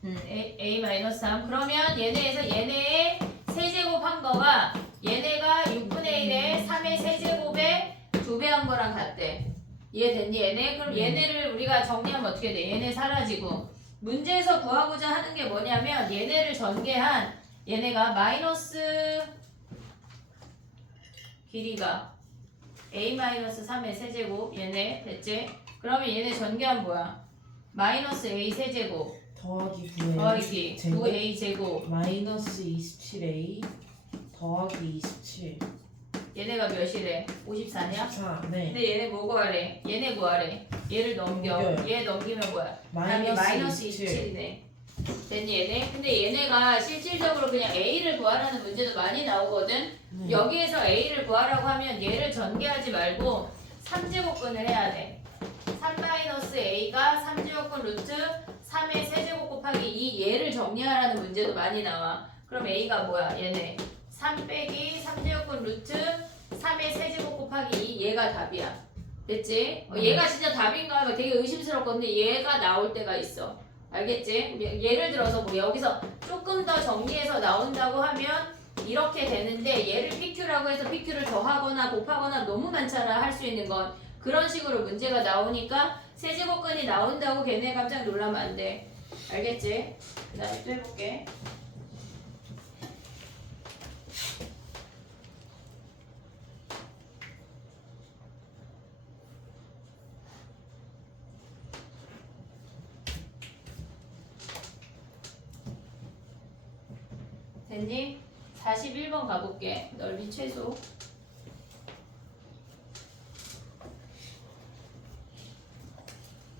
a-3 그러면 얘네에서 얘네의 세제곱한 거가 얘네가 6분의 1에 3의 세제곱에 2배 한 거랑 같대. 이해됐니 얘네? 그럼 얘네를 우리가 정리하면 어떻게 돼? 얘네 사라지고 문제에서 구하고자 하는 게 뭐냐면 얘네를 전개한 얘네가 마이너스 길이가 a-3의 세제곱 얘네 됐지? 그러면 얘네 전개한 뭐야? 마이너스 a 세제곱 더하기 9A 더하기 제곱 9a 제곱 마이너스 27A 더하기 27 얘네가 몇이래? 54냐? 4 네. 근데 얘네 뭐 구하래? 얘네 구하래. 얘를 넘겨. 넘겨요. 얘 넘기면 뭐야? 답이 마이너스 27이네. 됐니 얘네? 근데 얘네가 실질적으로 그냥 A를 구하라는 문제도 많이 나오거든. 여기에서 A를 구하라고 하면 얘를 전개하지 말고 3제곱근을 해야 돼. 3-A가 3제곱근 루트 3의 세제곱 곱하기 2 얘를 정리하라는 문제도 많이 나와. 그럼 A가 뭐야? 얘네 3 빼기 3제곱근 루트 3의 세제곱 곱하기 2 얘가 답이야. 됐지? 얘가 진짜 답인가 막 되게 의심스럽건데 얘가 나올 때가 있어. 알겠지? 예를 들어서 뭐 여기서 조금 더 정리해서 나온다고 하면 이렇게 되는데 얘를 PQ라고 해서 PQ를 더하거나 곱하거나 너무 많잖아 할 수 있는 건. 그런 식으로 문제가 나오니까 세제곱근이 나온다고 걔네 깜짝 놀라면 안 돼. 알겠지? 그 다음에 또 해볼게. 됐니? 41번 가볼게. 넓이 최소.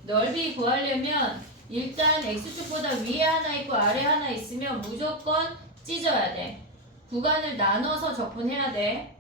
넓이 구하려면 일단 x축보다 위에 하나 있고 아래 하나 있으면 무조건 찢어야 돼. 구간을 나눠서 적분해야 돼.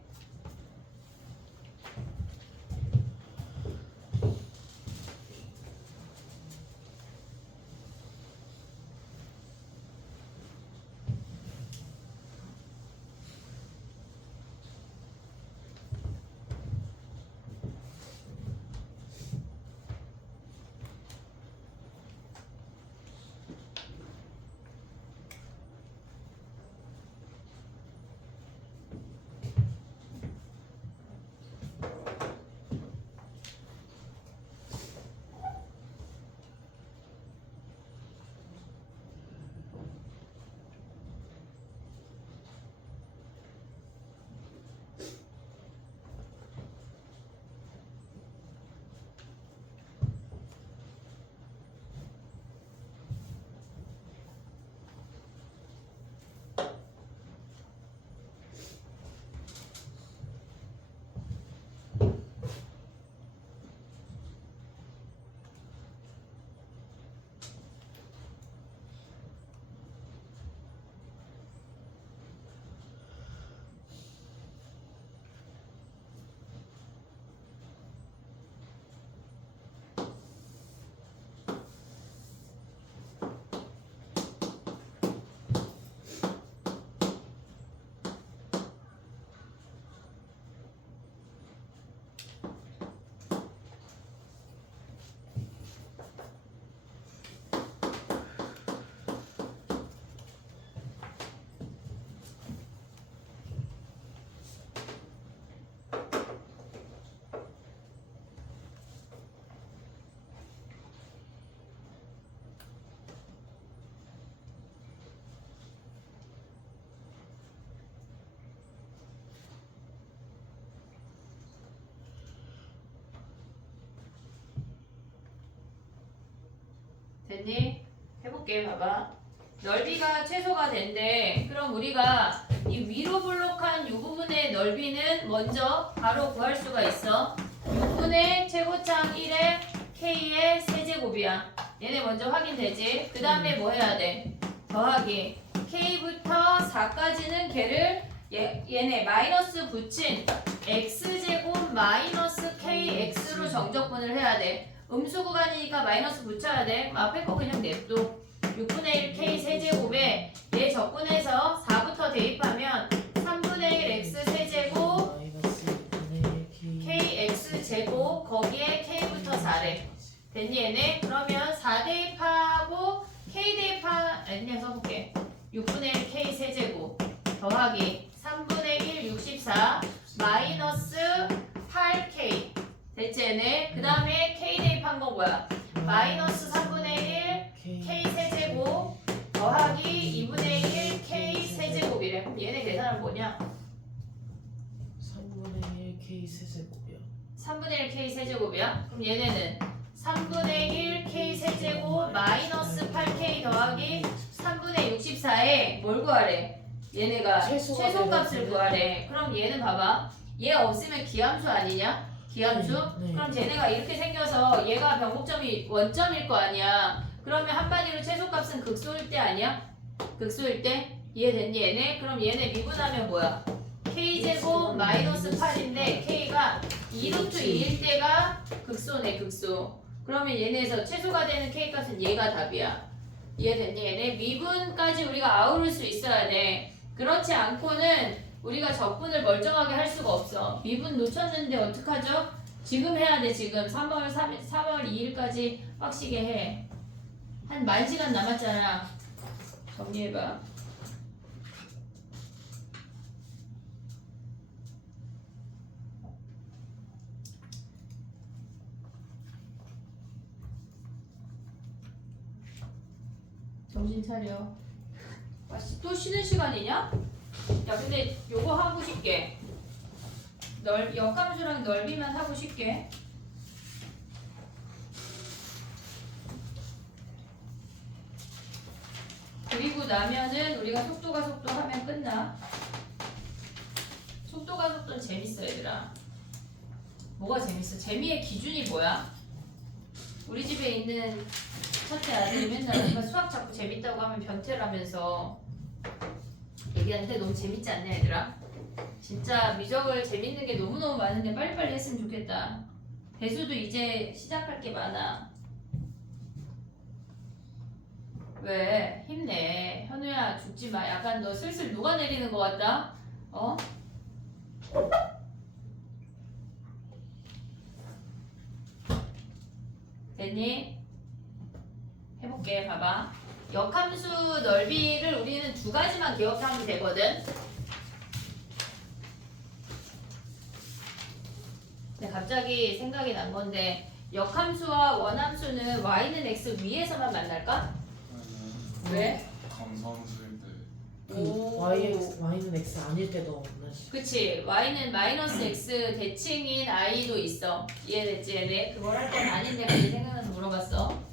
됐니? 해볼게. 봐봐. 넓이가 최소가 된대. 그럼 우리가 이 위로 블록한 이 부분의 넓이는 먼저 바로 구할 수가 있어. 6분의 최고창 1의 K의 세제곱이야. 얘네 먼저 확인되지? 그 다음에 뭐 해야 돼? 더하기 K부터 4까지는 걔를 얘네 마이너스 붙인 X제곱 마이너스 KX로 정적분을 해야 돼. 음수 구간이니까 마이너스 붙여야 돼. 앞에 거 그냥 냅둬. 6분의 1 K 세제곱에 얘 적분해서 4부터 대입하면 3분의 1 X 세제곱 4래. 됐니 얘네? 그러면 4대입하고 K대입하 그냥 써볼게. 6분의 1 K 세제곱 더하기 3분의 1 64 마이너스 8K 됐지 얘네? 그 다음에 K 대입한 거 뭐야? 마이너스 3분의 1 K 세제곱 더하기 2분의 1 K 세제곱이래. 그럼 얘네 계산은 뭐냐? 3분의 1 K 세제곱이요. 3분의 1 K 세제곱이야? 그럼 얘네는 3분의 1 K 세제곱 마이너스 8K 더하기 3분의 64에 뭘 구하래? 얘네가 최소값을 구하래. 그럼 얘는 봐봐. 얘 없으면 기함수 아니냐? 기함수? 네. 그럼 쟤네가 이렇게 생겨서 얘가 변곡점이 원점일 거 아니야. 그러면 한마디로 최소값은 극소일 때 아니야? 극소일 때? 이해됐니 얘네? 그럼 얘네 미분하면 뭐야? K제곱 마이너스 8인데 K가 2루트 2일 때가 극소네 극소. 그러면 얘네에서 최소가 되는 K값은 얘가 답이야. 이해됐니 얘네? 미분까지 우리가 아우를 수 있어야 돼. 그렇지 않고는 우리가 적분을 멀쩡하게 할 수가 없어. 미분 놓쳤는데 어떡하죠? 지금 해야 돼 지금 3월 2일까지 빡시게 해. 한 10,000시간 남았잖아. 정리해봐. 정신 차려. 아, 또 쉬는 시간이냐? 야 근데 요거 하고 싶게. 역함수랑 넓이만 하고 싶게. 그리고 나면은 우리가 속도가 속도 하면 끝나. 속도가 속도는 재밌어 얘들아. 뭐가 재밌어? 재미의 기준이 뭐야? 우리 집에 있는 첫째 아들이 맨날 엄마 수학 자꾸 재밌다고 하면 변태라면서 얘기하는데 너무 재밌지 않냐 얘들아? 진짜 미적을 재밌는 게 너무너무 많은데 빨리빨리 했으면 좋겠다. 배수도 이제 시작할 게 많아. 왜? 힘내. 현우야 죽지 마. 약간 너 슬슬 녹아내리는 것 같다? 어? 됐니? 해볼게. 봐봐. 역함수 넓이를 우리는 두 가지만 기억하면 되거든. 근데 갑자기 생각이 난 건데 역함수와 원함수는 y는 x 위에서만 만날까? 왜? 감소함수일 때 오. Y는 X 아닐 때도 만나지. 그치. y는 마이너스 x 대칭인 i도 있어. 이해됐지 얘네? 그걸 할 건 아닌데 갑자기 생각나서 물어봤어.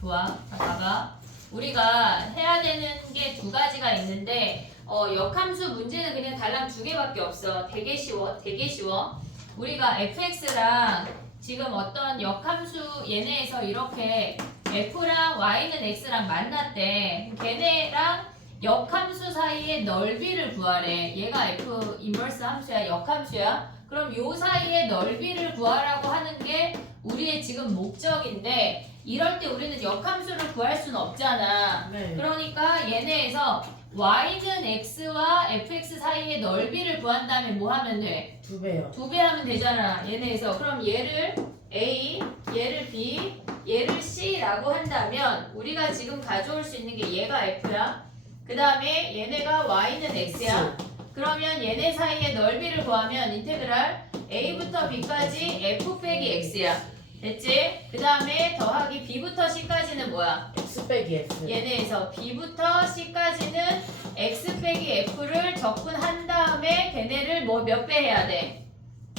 좋아. 자 봐봐. 우리가 해야 되는 게 두 가지가 있는데 역함수 문제는 그냥 달랑 두 개밖에 없어. 되게 쉬워. 되게 쉬워. 우리가 fx랑 지금 어떤 역함수 얘네에서 이렇게 f랑 y는 x랑 만났대. 걔네랑 역함수 사이의 넓이를 구하래. 얘가 f 인버스 함수야. 역함수야. 그럼 요 사이의 넓이를 구하라고 하는 게 우리의 지금 목적인데 이럴 때 우리는 역함수를 구할 수는 없잖아. 네. 그러니까 얘네에서 y는 x와 fx 사이의 넓이를 구한다면 뭐 하면 돼? 2배요. 2배 하면 되잖아. 얘네에서. 그럼 얘를 a, 얘를 b, 얘를 c라고 한다면 우리가 지금 가져올 수 있는 게 얘가 f야. 그 다음에 얘네가 y는 x야. 그러면 얘네 사이의 넓이를 구하면 인테그랄 a부터 b까지 f 빼기 x야. 됐지? 그 다음에 더하기 b부터 c까지는 뭐야? X 빼기 F. 얘네에서 b부터 c까지는 x 빼기 f를 적분한 다음에 걔네를 뭐 몇 배 해야 돼?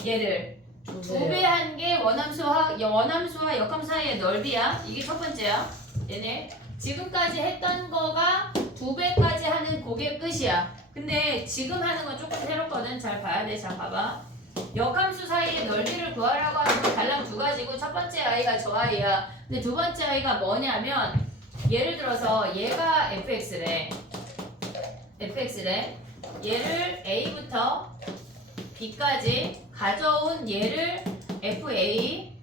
얘를 2배 한 게 원함수와 역함수 사이의 넓이야. 이게 첫 번째야. 얘네 지금까지 했던 거가 2배까지 하는 그게 끝이야. 근데 지금 하는 건 조금 새롭거든. 잘 봐야 돼. 자 봐봐. 역함수 사이의 넓이를 구하라고 하는 건 달랑 두 가지고 첫 번째 i가 저 i야. 근데 두 번째 i가 뭐냐면 예를 들어서 얘가 fx래. 얘를 a부터 b까지 가져온 얘를 fa,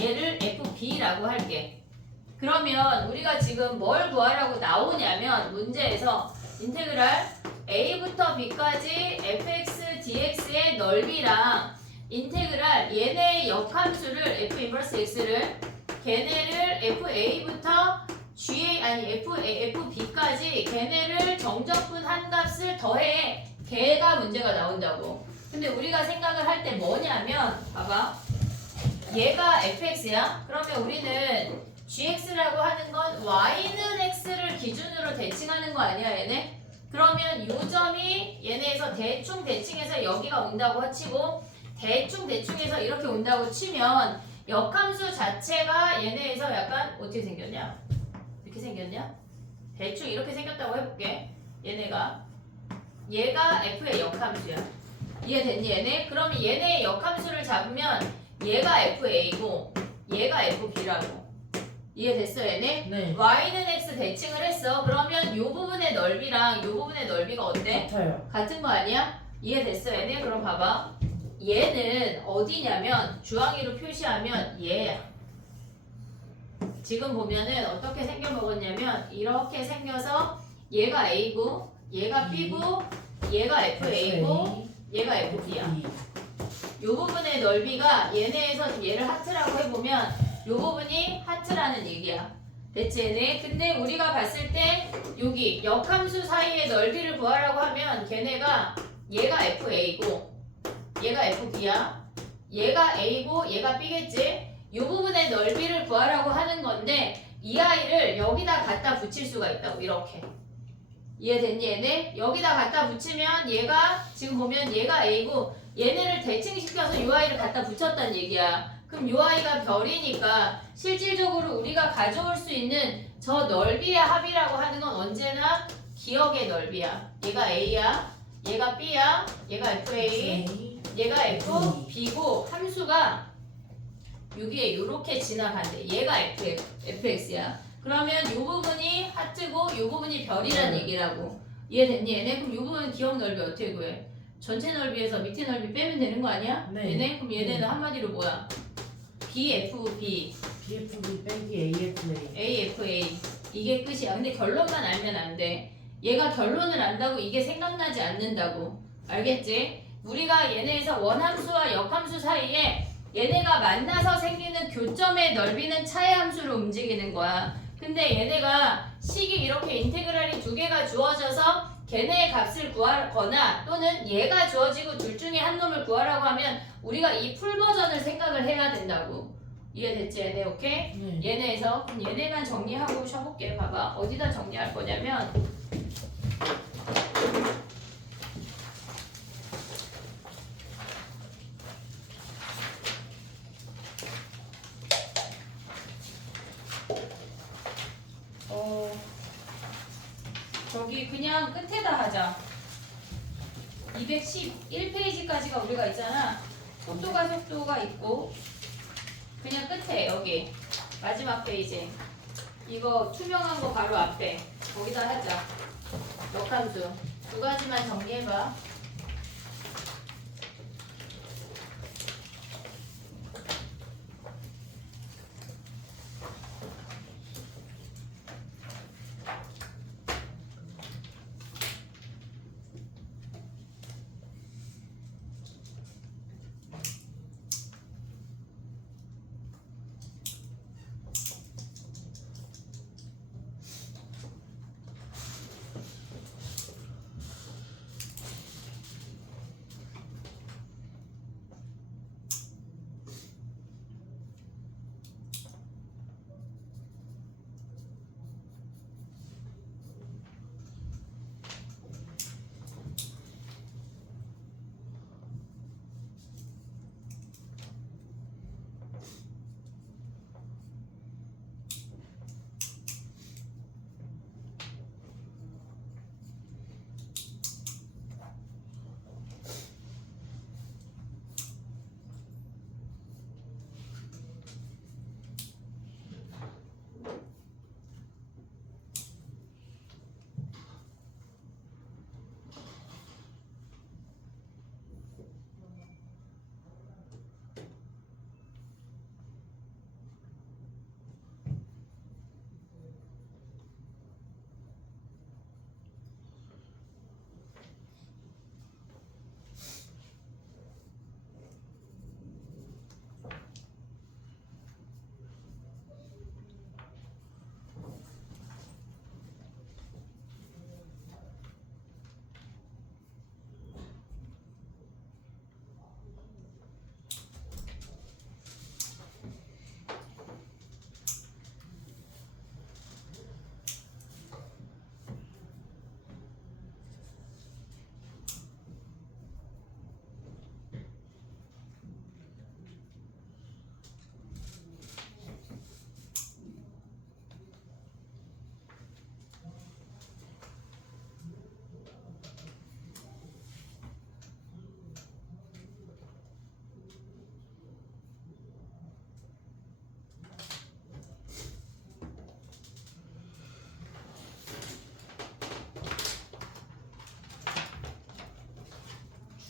얘를 fb라고 할게. 그러면 우리가 지금 뭘 구하라고 나오냐면 문제에서 인테그랄 a부터 b까지 fx dx의 넓이랑 인테그랄 얘네의 역함수를 f 인버스 x를 걔네를 fa부터 ga 아니 fb까지 걔네를 정적분 한 값을 더해 걔가 문제가 나온다고. 근데 우리가 생각을 할 때 뭐냐면 봐봐. 얘가 fx야. 그러면 우리는 gx라고 하는 건 y는 x를 기준으로 대칭하는 거 아니야 얘네? 그러면 요 점이 얘네에서 대충해서 여기가 온다고 치고 대충해서 이렇게 온다고 치면 역함수 자체가 얘네에서 약간 어떻게 생겼냐? 이렇게 생겼냐? 대충 이렇게 생겼다고 해볼게. 얘가 f의 역함수야. 이해됐니 얘네? 그러면 얘네의 역함수를 잡으면 얘가 fa고 얘가 fb라고. 이해됐어 얘네? 네. y는 x 대칭을 했어. 그러면 요 부분의 넓이랑 요 부분의 넓이가 어때? 같아요. 같은 거 아니야? 이해됐어 얘네? 그럼 봐봐. 얘는 어디냐면 주황이로 표시하면 얘야. 지금 보면은 어떻게 생겨 먹었냐면 이렇게 생겨서 얘가 A고 얘가 B고 얘가 FA고 얘가 FB야. 요 부분의 넓이가 얘네에서 얘를 하트라고 해보면 요 부분이 하트라는 얘기야. 됐지 얘네? 근데 우리가 봤을 때 여기 역함수 사이의 넓이를 구하라고 하면 걔네가 얘가 FA고 얘가 FB야. 얘가 A고 얘가 B겠지? 이 부분의 넓이를 구하라고 하는 건데 이 아이를 여기다 갖다 붙일 수가 있다고. 이렇게. 이해됐니 얘네? 여기다 갖다 붙이면 얘가 지금 보면 얘가 A고 얘네를 대칭시켜서 이 아이를 갖다 붙였다는 얘기야. 그럼 이 아이가 별이니까 실질적으로 우리가 가져올 수 있는 저 넓이의 합이라고 하는 건 언제나 기억의 넓이야. 얘가 A야. 얘가 B야. 얘가 FA. 얘가 FB고 함수가 여기에 이렇게 지나간대. 얘가 fx야. 그러면 이 부분이 하트고 이 부분이 별이란 얘기라고. 이해됐니 얘네? 그럼 이 부분 기억 넓이 어떻게 구해? 전체 넓이에서 밑에 넓이 빼면 되는 거 아니야? 네. 얘네? 그럼 얘네는 네. 한마디로 뭐야? BFB, BFB 빼기 AFA. AFA 이게 끝이야. 근데 결론만 알면 안 돼. 얘가 결론을 안다고 이게 생각나지 않는다고. 알겠지? 우리가 얘네에서 원함수와 역함수 사이에 얘네가 만나서 생기는 교점의 넓이는 차의 함수로 움직이는 거야. 근데 얘네가 식이 이렇게 인테그랄이 두 개가 주어져서 걔네의 값을 구하거나 또는 얘가 주어지고 둘 중에 한 놈을 구하라고 하면 우리가 이 풀 버전을 생각을 해야 된다고. 이해됐지 얘네? 오케이? 네. 얘네에서 그럼 얘네만 정리하고 쉬어볼게. 봐봐. 어디다 정리할 거냐면 저기 그냥 끝에다 하자. 211페이지까지가 우리가 있잖아. 속도가 있고 그냥 끝에 여기 마지막 페이지 이거 투명한 거 바로 앞에 거기다 하자. 역함수 두 가지만 정리해봐.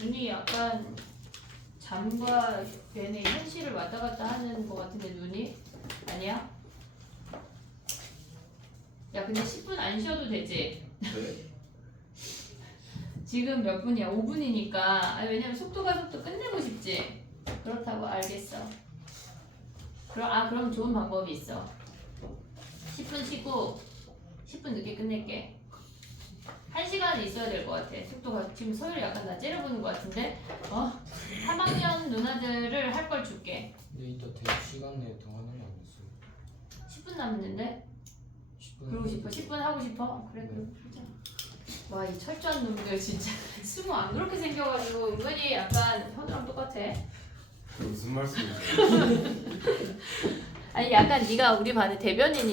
눈이 약간 잠과 걔네 현실을 왔다 갔다 하는 것 같은데 눈이? 아니야? 야 근데 10분 안 쉬어도 되지? 네. 지금 몇 분이야? 5분이니까 왜냐면 속도 끝내고 싶지? 그렇다고 알겠어. 그럼 좋은 방법이 있어. 10분 쉬고 10분 늦게 끝낼게. 1시간은 있어야 될 것 같아. 속도가 지금 서율이 약간 나 째려보는 것 같은데 3학년 누나들을 할 걸 줄게. 근데 이따 대학 시간 내에 더 하는 거 아니었어요? 10분 남았는데 10분 그러고 싶어? 10분 하고 싶어? 그래 그럼 하자. 와 이 철저한 놈들 진짜 수모 안 그렇게 생겨가지고 은근히 약간 현우랑 똑같아. 무슨 말씀이세요? 아니 약간 네가 우리 반의 대변인이